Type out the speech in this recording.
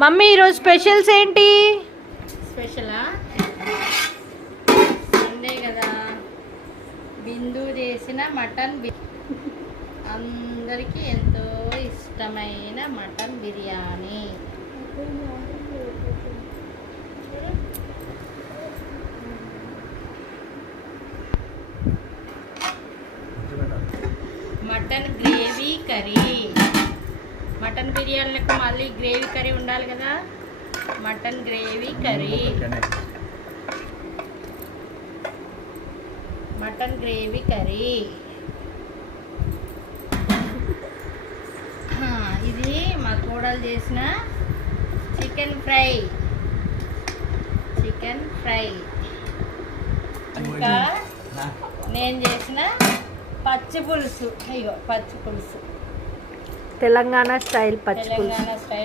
Mummy ఈరోజు specials ఏంటి? స్పెషలా Sunday కదా, బిందు చేసిన మటన్ అందరికీ ఎంతో ఇష్టమైన mutton biryani. Mutton gravy curry. Mutton బిర్యానీలకు మళ్ళీ గ్రేవీ కర్రీ ఉండాలి కదా. Mutton gravy curry, mutton gravy curry. ఇది మా కోడలు చేసిన చికెన్ ఫ్రై. ఇంకా నేను చేసిన పచ్చి పులుసు. ఇగో పచ్చి పులుసు, తెలంగాణ స్టైల్ పచ్చి పులుసు. తెలంగాణ స్టైల్